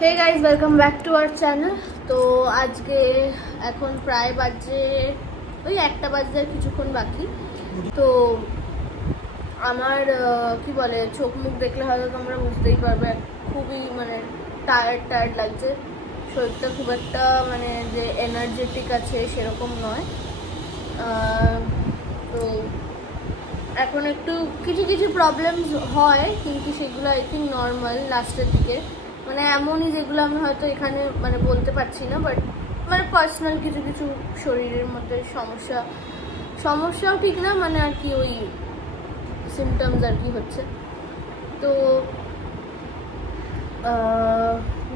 Hey guys welcome back to our channel. तो आज के এখন প্রায় বাজে ওই একটা বাজে কিছুক্ষণ বাকি। তো আমার কি বলে চোখ মুখ দেখলে হয়তো তোমরা বুঝতেই পারবে খুবই মানে টায়ার্ড লাগছে, শরীরটা খুব একটা মানে যে এনার্জেটিক আছে সেরকম নয়। তো এখন একটু কিছু কিছু প্রবলেমস হয় কিন্তু সেগুলো আই থিঙ্ক নর্মাল লাস্টের দিকে, মানে এমনই যেগুলো আমি হয়তো এখানে মানে বলতে পারছি না, বাট মানে পার্সোনাল কিছু কিছু শরীরের মধ্যে সমস্যাও ঠিক না, মানে আর কি ওই সিমটমস আর কি হচ্ছে। তো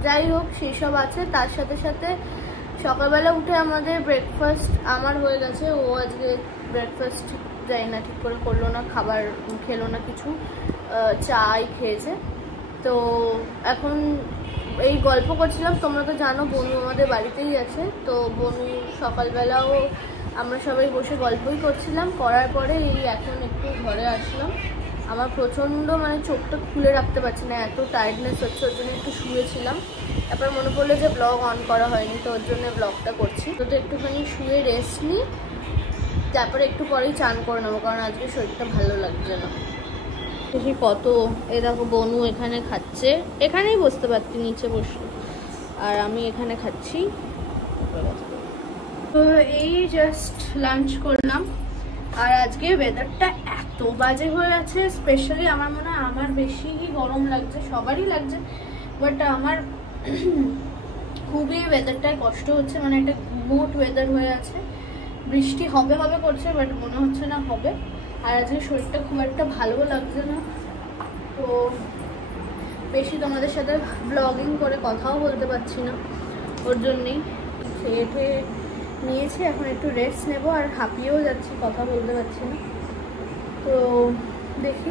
যাই হোক সেই সব আছে। তার সাথে সাথে সকালবেলা উঠে আমাদের ব্রেকফাস্ট আমার হয়ে গেছে। ও আজকে ব্রেকফাস্ট যাই না ঠিক করে করলো না, খাবার খেলো না, কিছু চাই খেয়েছে। তো এখন এই গল্প করছিলাম, তোমরা তো জানো বনু আমাদের বাড়িতেই আছে। তো বনু সকালবেলাও আমরা সবাই বসে গল্পই করছিলাম, করার পরে এই এখন একটু ঘরে আসলাম। আমার প্রচণ্ড মানে চোখটা খুলে রাখতে পারছি না, এত টায়ার্ডনেস হচ্ছে, ওর জন্য একটু শুয়েছিলাম। তারপর মনে পড়লো যে ব্লগ অন করা হয়নি, তো ওর জন্য ব্লগটা করছি। তো একটুখানি শুয়ে রেস্ট নিই, তারপরে একটু পরেই চান করে নেবো, কারণ আজকে শরীরটা ভালো লাগছে না। দেখি কত এ দেখো বনু এখানে খাচ্ছে, এখানেই বসতে পারছি নিচে বসে, আর আমি এখানে খাচ্ছি। তো এই জাস্ট লাঞ্চ করলাম, আর আজকে ওয়েদারটা এত বাজে হয়ে আছে, স্পেশালি আমার মনে হয় আমার বেশি গরম লাগছে, সবারই লাগছে, বাট আমার খুবই ওয়েদারটায় কষ্ট হচ্ছে, মানে একটা গুমোট ওয়েদার হয়ে আছে। বৃষ্টি হবে করছে, বাট মনে হচ্ছে না হবে। আর আজকে শরীরটা খুব একটা ভালো লাগছে না, তো বেশি তোমাদের সাথে ব্লগিং করে কথাও বলতে পারছি না, ওর জন্যেই খেয়ে নিয়েছি। এখন একটু রেস্ট নেব, আর হাঁপিয়েও যাচ্ছি, কথা বলতে পারছি না। তো দেখি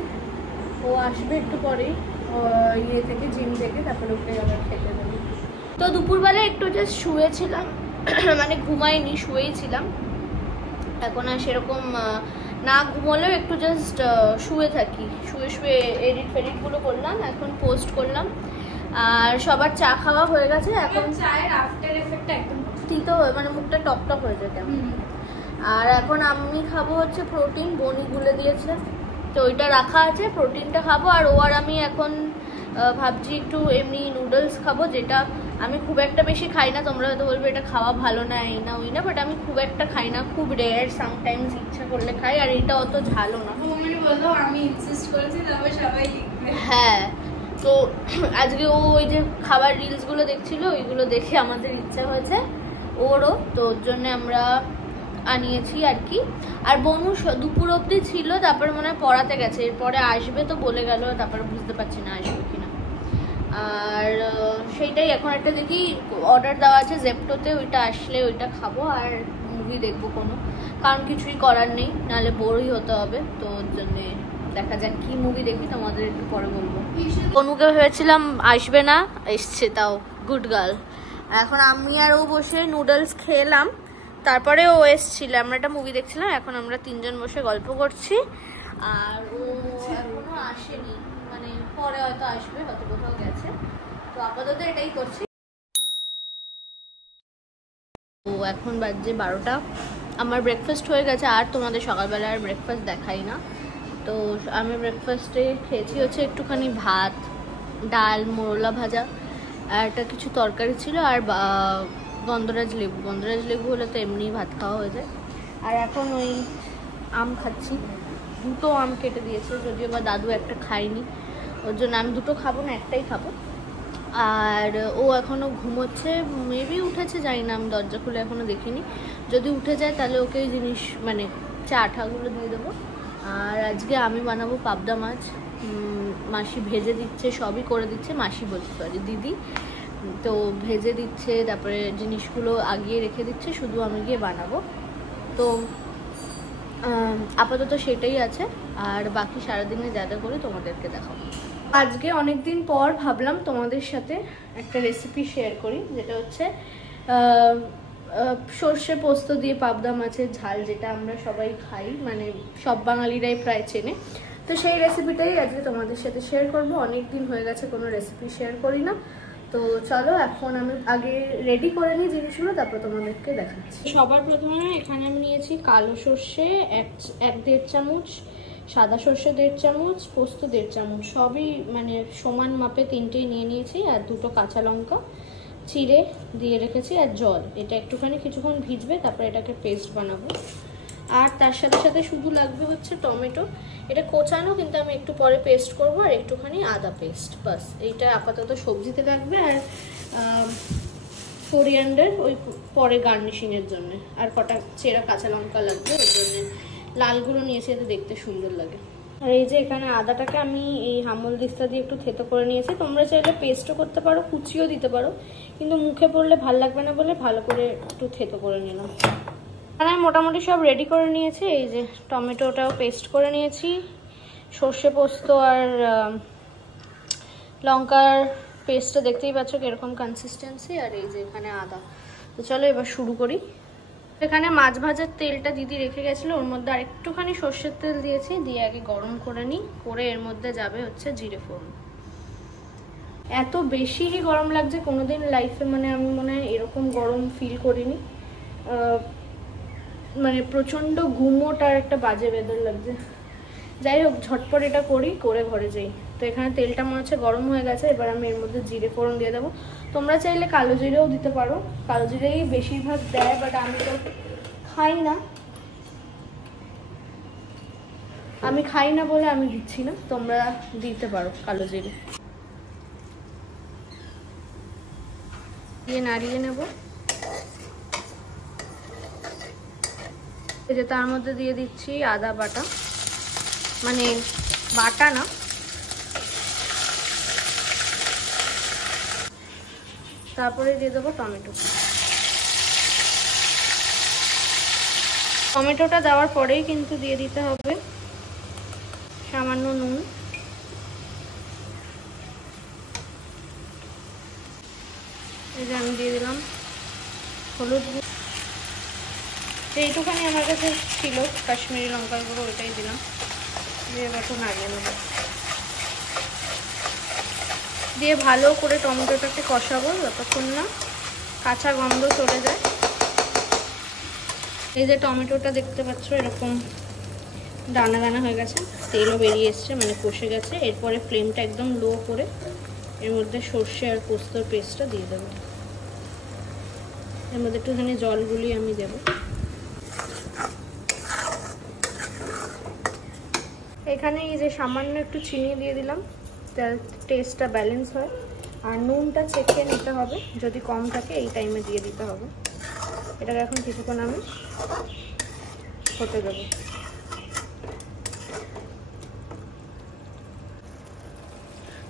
ও আসবে একটু পরেই ইয়ে থেকে, জিম থেকে, তারপরে ওকে আবার খেতে দেবো। তো দুপুরবেলা একটু জাস্ট শুয়েছিলাম, মানে ঘুমাইনি, শুয়েই ছিলাম। এখন আর সেরকম না ঘুমোলেও একটু জাস্ট শুয়ে থাকি, শুয়ে এডিটগুলো করলাম, এখন পোস্ট করলাম। আর সবার চা খাওয়া হয়ে গেছে, এখন চায়ের আফটার এফেক্টটা একদম তিতো মানে মুখটা টপ হয়ে যায় কেমন। আর এখন আমি খাবো হচ্ছে প্রোটিন, বনি গুলে দিয়েছে, তো ওইটা রাখা আছে, প্রোটিনটা খাবো। আর ও আর আমি এখন ভাবছি একটু এমনি নুডলস খাবো, যেটা আমি খুব একটা বেশি খাই না। তোমরা হয়তো বলবে এটা খাওয়া ভালো না, এই না ওই না, বাট আমি খুব একটা খাই না, খুব রেয়ার, সামটাইমস ইচ্ছা করলে খাই। আর এটা অত ঝালও না, আমি ইনসিস্ট করেছি, তারপর সবাই হ্যাঁ। তো আজকে ও ওই যে খাবার রিলসগুলো দেখছিল, ওইগুলো দেখে আমাদের ইচ্ছা হয়েছে ওরও, তো ওর জন্য আমরা আনিয়েছি আর কি। আর বনু দুপুর অবধি ছিল, তারপরে মনে হয় পড়াতে গেছে, এরপরে আসবে তো বলে গেল, তারপরে বুঝতে পারছি না আসবে কিনা। আর সেইটাই এখন একটা দেখি অর্ডার দেওয়া আছে জেপ্টোতে, ওইটা আসলে ওইটা খাবো, আর মুভি দেখবো কোনো, কারণ কিছুই করার নেই, নাহলে বোরই হতে হবে। তো ওর জন্যে দেখা যাক কি মুভি দেখি, তোমাদের একটু পরে বলবো। বনুকে ভেবেছিলাম আসবে না, এসছে, তাও গুড গার্ল। এখন আমি আর ও বসে নুডলস খেলাম, তারপরে ও এসছিল, আমরা একটা মুভি দেখছিলাম, এখন আমরা তিনজন বসে গল্প করছি। আর ও এখনো আসেনি, মানে পরে হয়তো আসবে, হয়তো কোথাও গেছে। তো আপাতত এটাই করছি। তো এখন বাজে 12টা, আমার ব্রেকফাস্ট হয়ে গেছে, আর তোমাদের সকালবেলা আর ব্রেকফাস্ট দেখাই না। তো আমি ব্রেকফাস্টে খেয়েছি হচ্ছে একটুখানি ভাত, ডাল, মোরলা ভাজা, আর একটা কিছু তরকারি ছিল, আর গন্ধরাজ লেবু হলে তো এমনি ভাত খাওয়া হয়ে যায়। আর এখন ওই আম খাচ্ছি, 2টো আম কেটে দিয়েছে, যদিও বা দাদু একটা খায়নি, ওর জন্য আমি 2টো খাবো না, একটাই খাবো। আর ও এখনও ঘুমোচ্ছে, মেবি উঠেছে জানি না, আমি দরজা খুলে এখনও দেখিনি। যদি উঠে যায় তাহলে ওকে জিনিস মানে চাটাগুলো দিয়ে দেবো। আর আজকে আমি বানাবো পাবদা মাছ, মাসি ভেজে দিচ্ছে, সবই করে দিচ্ছে, মাসি বলতে পারি দিদি, তো ভেজে দিচ্ছে, তারপরে জিনিসগুলো আগিয়ে রেখে দিচ্ছে, শুধু আমি গিয়ে বানাবো। তো আপাতত সেটাই আছে, আর বাকি সারাদিনে যা যা করি তোমাদেরকে দেখাবো। আজকে অনেকদিন পর ভাবলাম তোমাদের সাথে একটা রেসিপি শেয়ার করি, যেটা হচ্ছে সর্ষে পোস্ত দিয়ে পাবদা মাছের ঝাল, যেটা আমরা সবাই খাই, মানে সব বাঙালিরাই প্রায় চেনে। তো সেই রেসিপিটাই আজকে তোমাদের সাথে শেয়ার করব। অনেক দিন হয়ে গেছে কোনো রেসিপি শেয়ার করি না, তো চলো এখন আমি আগে রেডি করে নিই জিনিসগুলো, তারপর তোমাদেরকে দেখাচ্ছি। সবার প্রথমে এখানে আমি নিয়েছি কালো সর্ষে 1-1.5 চামচ, সাদা সর্ষে 1.5 চামচ, পোস্ত 1.5 চামচ, সবই মানে সমান মাপে 3টেই নিয়ে নিয়েছি। আর 2টো কাঁচা লঙ্কা চিড়ে দিয়ে রেখেছি, আর জল। এটা একটুখানি কিছুক্ষণ ভিজবে, তারপর এটাকে পেস্ট বানাবো। আর তার সাথে সাথে শুধু লাগবে হচ্ছে টমেটো, এটা কোচানো কিন্তু আমি একটু পরে পেস্ট করব, আর একটুখানি আদা পেস্ট, বাস। এইটা আপাতত সবজিতে লাগবে। আর কোরিয়ান্ডার ওই পরে গার্নিশিংয়ের জন্য, আর কটা চেরা কাঁচা লঙ্কা লাগবে, ওই জন্য লালগুলো নিয়েছি যাতে দেখতে সুন্দর লাগে। আর এই যে এখানে আদাটাকে আমি এই হামল দিস্তা দিয়ে একটু থেতো করে নিয়েছি। তোমরা চাইলে পেস্টও করতে পারো, কুচিও দিতে পারো, কিন্তু মুখে পড়লে ভাল লাগবে না বলে ভালো করে একটু থেতো করে নিলাম। আমি মোটামুটি সব রেডি করে নিয়েছি। এই যে টমেটোটাও পেস্ট করে নিয়েছি, সর্ষে পোস্ত আর লঙ্কার পেস্টটা দেখতেই পাচ্ছ কিরকম কনসিস্টেন্সি। আর এই যে এখানে আদা। তো চলো এবার শুরু করি। এখানে মাছ ভাজার তেলটা দিদি রেখে গেছিলো, ওর মধ্যে আর একটুখানি সর্ষের তেল দিয়েছি, দিয়ে আগে গরম করে নিই। করে এর মধ্যে যাবে হচ্ছে জিরে ফোড়ন। এত বেশি গরম লাগছে কোনোদিন লাইফে, মানে আমি মনে হয় এরকম গরম ফিল করিনি। মানে প্রচণ্ড গুমোট আর একটা বাজে ওয়েদার লাগছে। যাই হোক, ঝটপট এটা করি, করে ঘরে যাই। তো এখানে তেলটা মনে হচ্ছে গরম হয়ে গেছে। এবার আমি এর মধ্যে জিরে ফোড়ন দিয়ে দেবো। তোমরা চাইলে কালো জিরেও দিতে পারো, কালো জিরেই বেশিরভাগ দেয়, বাট আমি তো খাই না। আমি খাই না বলে আমি দিচ্ছি না, তোমরা দিতে পারো কালো জিরে। দিয়ে নাড়িয়ে নেব। এই যে তার মধ্যে দিয়ে দিচ্ছি আদা বাটা, মানে বাটা না, তারপরে দিয়ে দেবো টমেটো। টমেটোটা দেওয়ার পরেই কিন্তু দিয়ে দিতে হবে সামান্য নুন। এই যে আমি দিয়ে দিলাম হলুদ গুঁড়ো, এইটুখানি আমার কাছে ছিল কাশ্মীরি লঙ্কার গুঁড়ো, ওইটাই দিলাম। দিয়ে এবার একটু নাড়িয়ে নেব, দিয়ে ভালো করে টমেটোটাকে কষাবো যতক্ষণ না কাঁচা গন্ধ চলে যায়। এই যে টমেটোটা দেখতে পাচ্ছ এরকম দানা দানা হয়ে গেছে, তেলও বেরিয়ে এসছে, মানে কষে গেছে। এরপরে ফ্লেমটা একদম লো করে এর মধ্যে সর্ষে আর পোস্তর পেস্টটা দিয়ে দেবো। এর মধ্যে একটুখানি জলগুলি আমি দেবো। এখানে এই যে সামান্য একটু চিনি দিয়ে দিলাম, টেস্টটা ব্যালেন্স হয়। আর নুনটা চেখে নিতে হবে, যদি কম থাকে এই টাইমে দিয়ে দিতে হবে। এটাকে এখন কিছুক্ষণ আমি হতে দেবো।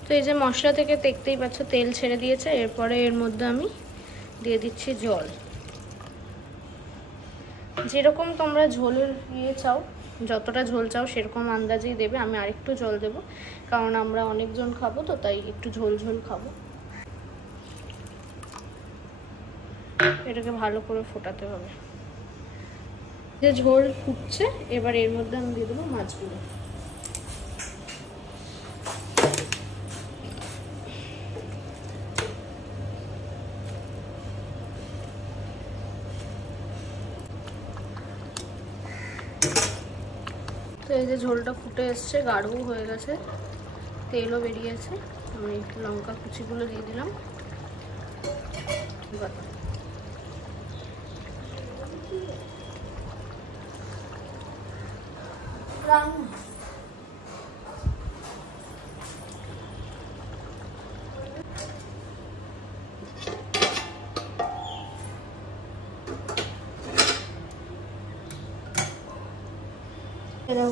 তো এই যে মশলা থেকে দেখতেই পাচ্ছ তেল ছেড়ে দিয়েছে। এরপরে এর মধ্যে আমি দিয়ে দিচ্ছি জল। যেরকম তোমরা ঝোল চাও, যতটা ঝোল চাও সেরকম আন্দাজেই দেবে। আমি আরেকটু জল দেব, কারণ আমরা অনেকজন খাবো, তো তাই একটু ঝোল ঝোল খাবো। এটাকে ভালো করে ফোটাতে হবে। যে ঝোল ফুটছে, এবার এর মধ্যে আমি দিয়ে দেবো মাছগুলো। তো এই যে ঝোলটা ফুটে এসছে, গাঢ় হয়ে গেছে, তেলও বেরিয়েছে। আমি লঙ্কা কুচিগুলো দিয়ে দিলাম।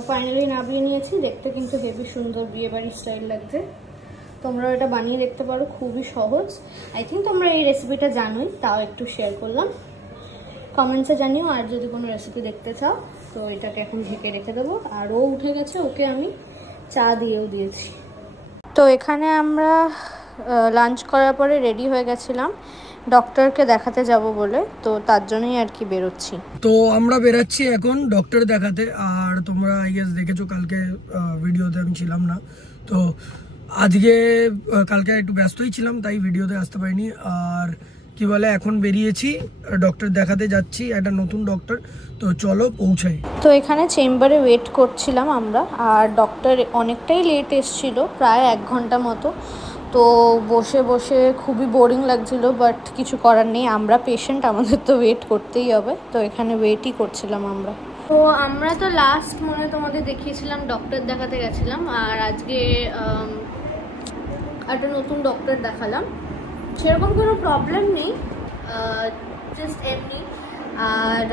ফাইনালি নামিয়ে নিয়েছি। দেখতে কিন্তু হেভি সুন্দর বিয়ে বাড়ির স্টাইল লাগছে। তোমরাও এটা বানিয়ে দেখতে পারো, খুবই সহজ। আই থিঙ্ক তোমরা এই রেসিপিটা জানোই, তাও একটু শেয়ার করলাম। কমেন্টসে জানিও, আর যদি কোনো রেসিপি দেখতে চাও। তো এটাকে এখন ঢেকে রেখে দেবো। আর ও উঠে গেছে, ওকে আমি চা দিয়েও দিয়েছি। তো এখানে আমরা লাঞ্চ করার পরে রেডি হয়ে গেছিলাম ডক্টরকে দেখাতে যাব বলে, তো তার জন্যই আর কি বেরোচ্ছি। তো আমরা বেরাচ্ছি এখন ডক্টর দেখাতে। আর তোমরা আই গেস দেখেছো কালকে ভিডিওতে আমি ছিলাম না, তো আজকে কালকে একটু ব্যস্তই ছিলাম, তাই ভিডিওতে আসতে পারিনি। আর কি বলে, এখন বেরিয়েছি, ডক্টর দেখাতে যাচ্ছি, একটা নতুন ডক্টর। তো চলো পৌঁছাই। তো এখানে চেম্বারে ওয়েট করছিলাম আমরা, আর ডক্টর অনেকটাই লেট এসেছিলো, প্রায় 1 ঘন্টা মতো। তো বসে বসে খুবই বোরিং লাগছিল, বাট কিছু করার নেই, আমরা পেশেন্ট, আমাদের তো ওয়েট করতেই হবে। তো এখানে ওয়েটই করছিলাম আমরা। তো আমরা তো লাস্ট তোমাদের দেখিয়েছিলাম ডক্টর দেখাতে গেছিলাম, আর আজকে একটা নতুন ডক্টর দেখালাম। সেরকম কোনো প্রবলেম নেই, জাস্ট এমনি। আর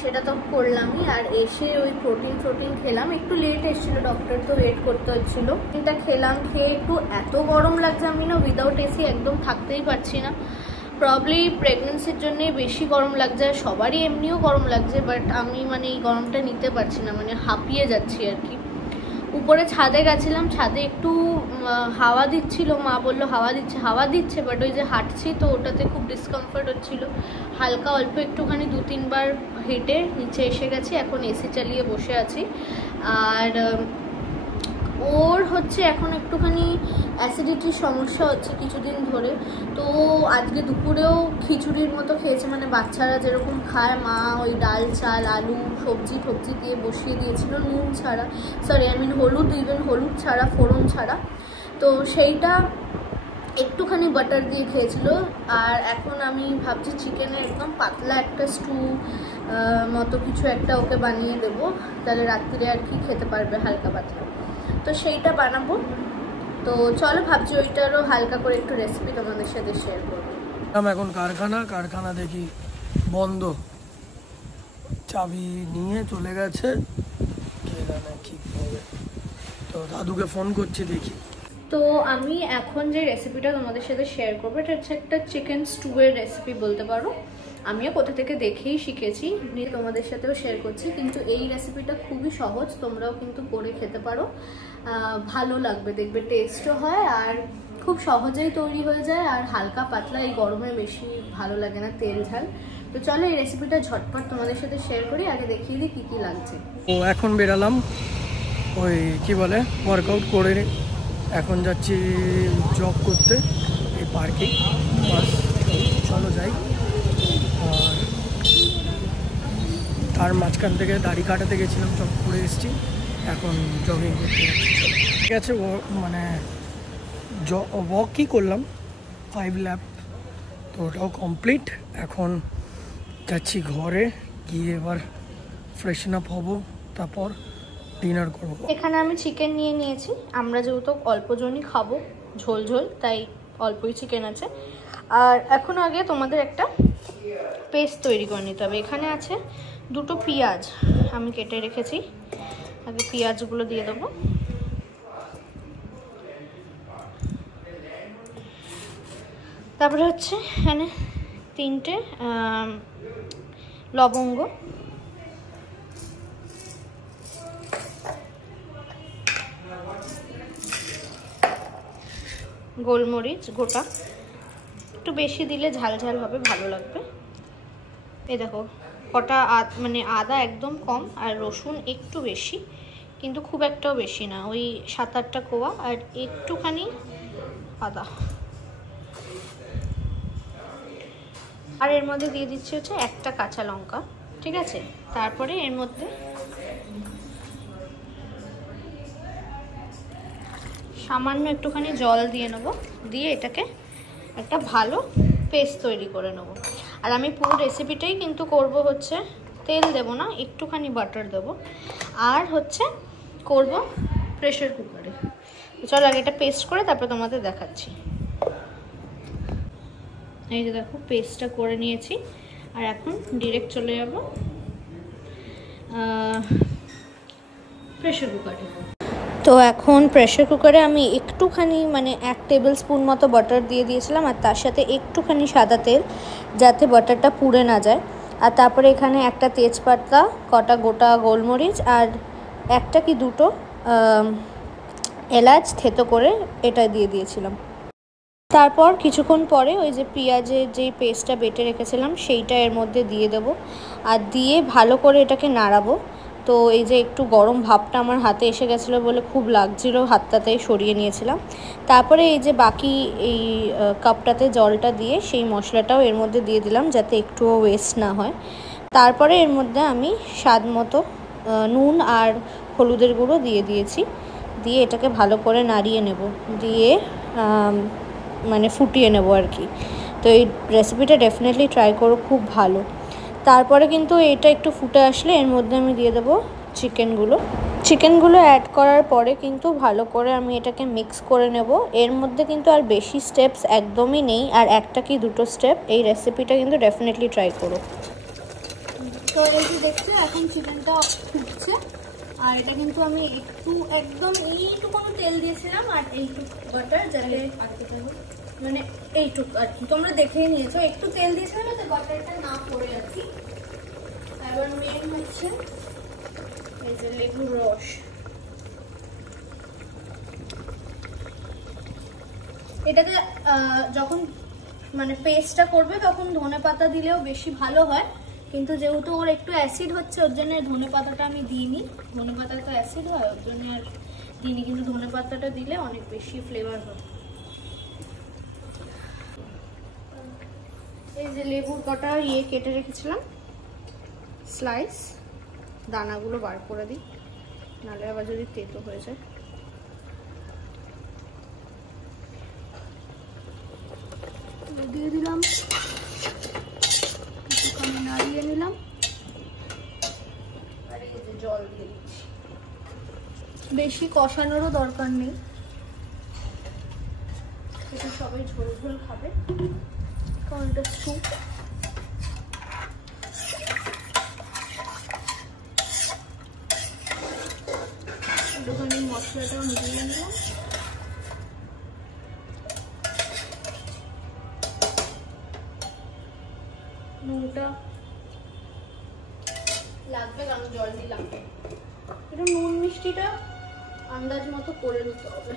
সেটা তো করলামই। আর এসে ওই প্রোটিন খেলাম, একটু লেট এসেছিলো, ডক্টর তো ওয়েট করতে হচ্ছিলো। এটা খেলাম, খেয়ে একটু এত গরম লাগছে, আমি না উইদাউট এসি একদম থাকতেই পারছি না। প্রবলি প্রেগনেন্সির জন্য বেশি গরম লাগছে, আর সবারই এমনিও গরম লাগছে, বাট আমি এই গরমটা নিতে পারছি না, হাঁপিয়ে যাচ্ছি আর কি। উপরে ছাদে গেছিলাম, ছাদে একটু হাওয়া দিচ্ছিল, মা বললো হাওয়া দিচ্ছে, বাট ওই যে হাঁটছি তো ওটাতে খুব ডিসকমফর্ট হচ্ছিল। হালকা অল্প একটুখানি 2-3 বার হেঁটে নিচে এসে গেছি, এখন এসি চালিয়ে বসে আছি। আর ওর হচ্ছে এখন একটুখানি অ্যাসিডিটির সমস্যা হচ্ছে কিছুদিন ধরে। তো আজকে দুপুরেও খিচুড়ির মতো খেয়েছে, বাচ্চারা যেরকম খায়, মা ওই ডাল চাল আলু সবজি দিয়ে বসিয়ে দিয়েছিল, নুন ছাড়া, হলুদ ছাড়া, ফোড়ন ছাড়া। তো সেইটা একটুখানি বাটার দিয়ে খেয়েছিল। আর এখন আমি ভাবছি চিকেনের একদম পাতলা একটা স্টু মতো কিছু একটা ওকে বানিয়ে দেবো, তাহলে রাত্রিরে আর কি খেতে পারবে হালকা পাতলা। তো সেইটা বানাবো। তো চলো, ভাবছি ওইটারও হালকা করে একটু রেসিপি তোমাদের সাথে শেয়ার করবো। এখন কারখানা দেখি বন্ধ, চাবি নিয়ে চলে গেছে, কে জানে কি হবে। তো দাদুকে ফোন করছি, দেখি। তো আমি এখন যে রেসিপিটা তোমাদের সাথে শেয়ার করবো, এটা হচ্ছে একটা চিকেন স্টুয়ের রেসিপি বলতে পারো। আমিও কোথা থেকে দেখেই শিখেছি, নিয়ে তোমাদের সাথেও শেয়ার করছি। কিন্তু এই রেসিপিটা খুবই সহজ, তোমরাও কিন্তু করে খেতে পারো, ভালো লাগবে, দেখবে টেস্টও হয়, আর খুব সহজেই তৈরি হয়ে যায়, আর হালকা পাতলা, এই গরমে বেশি ভালো লাগে না তেল ঝাল। তো চলো এই রেসিপিটা ঝটপট তোমাদের সাথে শেয়ার করি, আগে দেখিয়ে দিই কী লাগছে। ও এখন বেরালাম, ওই কি বলে ওয়ার্কআউট করে এখন যাচ্ছি জব করতে এই পার্কে। চলো যাই। আর তার মাঝখান থেকে দাড়ি কাটাতে গেছিলাম, জব করে এসেছি, এখন জগিং করতে যাচ্ছি। ঠিক আছে, ওয়াকই করলাম 5 ল্যাপ, তো ওটাও কমপ্লিট। এখন যাচ্ছি ঘরে, গিয়ে এবার ফ্রেশন আপ হবো, তারপর ডিনার করবো। এখানে আমি চিকেন নিয়ে নিয়েছি, আমরা যেহেতু অল্প জনই খাবো, ঝোল তাই অল্পই চিকেন আছে। আর এখন আগে তোমাদের একটা পেস্ট তৈরি করে নিতে হবে। এখানে আছে 2টো পেঁয়াজ, আমি কেটে রেখেছি, আগে পেঁয়াজগুলো দিয়ে দেবো। তারপরে হচ্ছে এখানে 3টে লবঙ্গ, গোলমরিচ গোটা, একটু বেশি দিলে ঝাল হবে, ভালো লাগবে। এই দেখো কটা আদা একদম কম, আর রসুন একটু বেশি, কিন্তু খুব একটাও বেশি না, ওই 7-8টা কোয়া, আর একটুখানি আদা। আর এর মধ্যে দিয়ে দিচ্ছি হচ্ছে একটা কাঁচা লঙ্কা, ঠিক আছে। তারপরে এর মধ্যে সামান্য একটুখানি জল দিয়ে নেবো, দিয়ে এটাকে একটা ভালো পেস্ট তৈরি করে নেবো। আর আমি পুরো রেসিপিটাই কিন্তু করব হচ্ছে তেল দেব না, একটুখানি বাটার দেবো, আর হচ্ছে করব প্রেসার কুকারে। চলো আগে এটা পেস্ট করে তারপর তোমাদের দেখাচ্ছি। এই যে দেখো পেস্টটা করে নিয়েছি, আর এখন ডিরেক্ট চলে যাব প্রেসার কুকারে। তো এখন প্রেসার কুকারে আমি একটুখানি 1 টেবিল স্পুন মতো বাটার দিয়ে দিয়েছিলাম, আর তার সাথে একটুখানি সাদা তেল, যাতে বাটারটা পুড়ে না যায়। আর তারপরে এখানে একটা তেজপাতা, কটা গোটা গোলমরিচ, আর 1টা কি 2টো এলাচ থেতো করে এটা দিয়ে দিয়েছিলাম। তারপর কিছুক্ষণ পরে ওই যে পেঁয়াজের যেই পেস্টটা বেটে রেখেছিলাম সেইটা এর মধ্যে দিয়ে দেবো, আর দিয়ে ভালো করে এটাকে নাড়াবো। তো এই যে একটু গরম ভাবটা আমার হাতে এসে গেছিলো বলে খুব লাগছিল, হাতটাতে সরিয়ে নিয়েছিলাম। তারপরে এই যে বাকি এই কাপটাতে জলটা দিয়ে সেই মশলাটাও এর মধ্যে দিয়ে দিলাম যাতে একটুও ওয়েস্ট না হয়। তারপরে এর মধ্যে আমি স্বাদ মতো নুন আর হলুদের গুঁড়ো দিয়ে দিয়েছি, দিয়ে এটাকে ভালো করে নাড়িয়ে নেব, দিয়ে মানে ফুটিয়ে নেব আর কি। তো এই রেসিপিটা ডেফিনেটলি ট্রাই করো, খুব ভালো। তারপরে কিন্তু এটা একটু ফুটে আসলে এর মধ্যে আমি দিয়ে দেবো চিকেনগুলো অ্যাড করার পরে কিন্তু ভালো করে আমি এটাকে মিক্স করে নেব। এর মধ্যে কিন্তু আর বেশি স্টেপস একদমই নেই, আর একটা কি দুটো স্টেপ। এই রেসিপিটা কিন্তু ডেফিনেটলি ট্রাই করো। তো এই যে দেখছো এখন চিকেনটা ফুটছে, আর এটা কিন্তু আমি একটু একদম এইটুকুনো তেল দিয়েছিলাম আর এইটুকু বাটার, যাতে মানে এইটুকু আর কি তোমরা দেখেই নিয়েছো, একটু তেল দিয়েছিলাম যাতে বাটারটা না পড়ে আর কি। এবার মেন হচ্ছে এই যে লেবুর রস। এটাকে যখন মানে পেস্টটা করবে তখন ধনেপাতা দিলেও বেশি ভালো হয়, কিন্তু যেহেতু ওর একটু অ্যাসিড হচ্ছে ওর জন্য ধনেপাতাটা আমি দিইনি। ধনেপাতা তো অ্যাসিড হয় ওর জন্য আর দিইনি, কিন্তু ধনেপাতাটা দিলে অনেক বেশি ফ্লেভার হয়। এই যে লেবুর কটা কেটে রেখেছিলাম স্লাইস, দানাগুলো বার করে দিই, নাহলে আবার যদি তেতো হয়ে যায়। দিয়ে দিলাম, একটুখানি নাড়িয়ে নিলাম, আর এই যে জল দিয়ে দিচ্ছি। বেশি কষানোরও দরকার নেই, এটা সবাই ঝোল ঝোল খাবে কারণ এটা স্যুপ। একটুখানি মশলাটাও মিলিয়ে নিলাম। নুনটা লাগবে কারণ জল দিলাম, এটা নুন মিষ্টিটা আন্দাজ মতো করে নিতে হবে।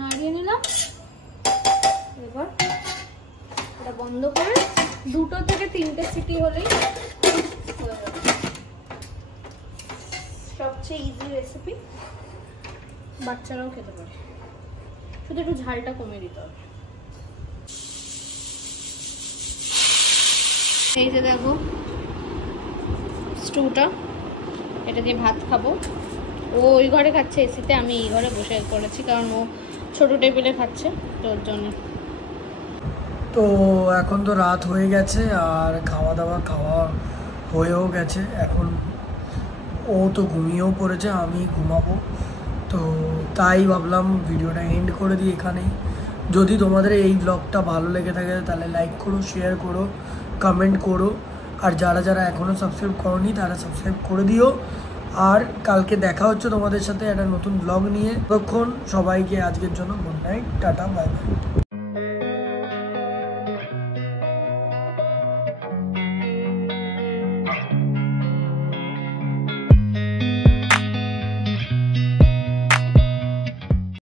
নাড়িয়ে নিলাম, এবার এটা বন্ধ করে 2 থেকে 3টে সিটি হলেই হয়ে যাবে। সবচেয়ে ইজি রেসিপি, বাচ্চারাও খেতে পারে, শুধু একটু ঝালটা কমিয়ে দিতে হবে। এই যে দেখো স্টুটা, এটা দিয়ে ভাত খাবো। ও ওই ঘরে খাচ্ছে এসিতে, আমি এই ঘরে বসে করেছি কারণ ও ছোট টেবিলে খাচ্ছে তো ওর জন্য। তো এখন তো রাত হয়ে গেছে আর খাওয়া হয়েও গেছে, এখন ও তো ঘুমিয়েও পড়েছে, আমি ঘুমাবো। তো তাই ভাবলাম ভিডিওটা এন্ড করে দিই এখানেই। যদি তোমাদের এই ব্লগটা ভালো লেগে থাকে তাহলে লাইক করো, শেয়ার করো, কমেন্ট করো, আর যারা যারা এখনও সাবস্ক্রাইব করোনি তারা সাবস্ক্রাইব করে দিও। আর কালকে দেখা হচ্ছে তোমাদের সাথে একটা নতুন ব্লগ নিয়ে। ততক্ষণ সবাইকে আজকের জন্য good night, tata, bye bye.